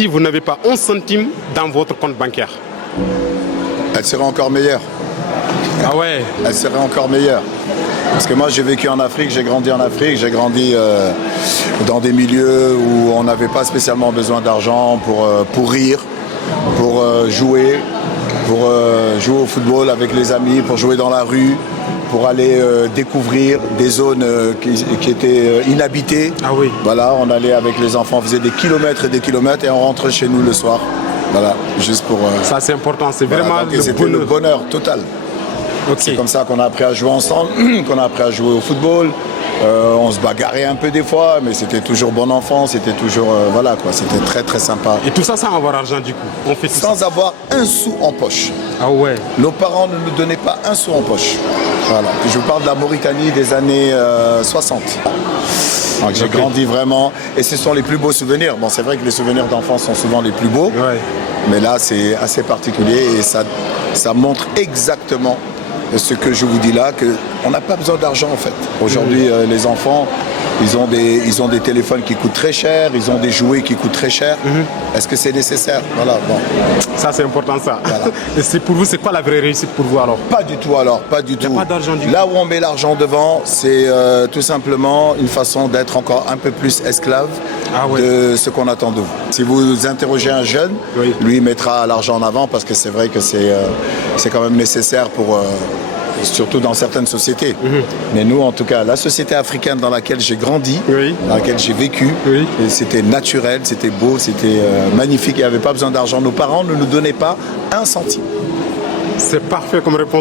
si vous n'avez pas 11 centimes dans votre compte bancaire? Elle serait encore meilleure. Ah ouais? Elle serait encore meilleure. Parce que moi j'ai vécu en Afrique, j'ai grandi en Afrique, j'ai grandi dans des milieux où on n'avait pas spécialement besoin d'argent pour rire, pour jouer au football avec les amis, pour jouer dans la rue, pour aller découvrir des zones qui étaient inhabitées. Ah oui. Voilà, on allait avec les enfants, on faisait des kilomètres et des kilomètres et on rentrait chez nous le soir. Voilà, juste pour... Ça c'est important, c'est voilà, vraiment c'était le bonheur total. Okay. C'est comme ça qu'on a appris à jouer ensemble, qu'on a appris à jouer au football. On se bagarrait un peu des fois, mais c'était toujours bon enfant, c'était toujours... voilà quoi, c'était très très sympa. Et tout ça sans avoir argent du coup? On fait tout sans ça avoir un sou en poche. Ah ouais? Nos parents ne nous donnaient pas un sou en poche. Voilà. Je vous parle de la Mauritanie des années 60. Donc j'ai grandi vraiment, et ce sont les plus beaux souvenirs. Bon, c'est vrai que les souvenirs d'enfance sont souvent les plus beaux, Ouais. mais là c'est assez particulier et ça montre exactement ce que je vous dis là, qu'on n'a pas besoin d'argent en fait. Aujourd'hui, les enfants, ils ont des téléphones qui coûtent très cher, ils ont des jouets qui coûtent très cher. Est-ce que c'est nécessaire? Voilà, bon. Ça c'est important ça. Voilà. Et c'est pour vous, c'est quoi la vraie réussite pour vous alors? Pas du tout alors, pas du tout. Il n'y a pas d'argent du Là où on met l'argent devant, c'est tout simplement une façon d'être encore un peu plus esclave de ce qu'on attend de vous. Si vous interrogez un jeune, lui il mettra l'argent en avant parce que c'est vrai que c'est quand même nécessaire pour... surtout dans certaines sociétés. Mais nous, en tout cas, la société africaine dans laquelle j'ai grandi, dans laquelle j'ai vécu, c'était naturel, c'était beau, c'était magnifique. Il n'y avait pas besoin d'argent. Nos parents ne nous donnaient pas un centime. C'est parfait comme réponse.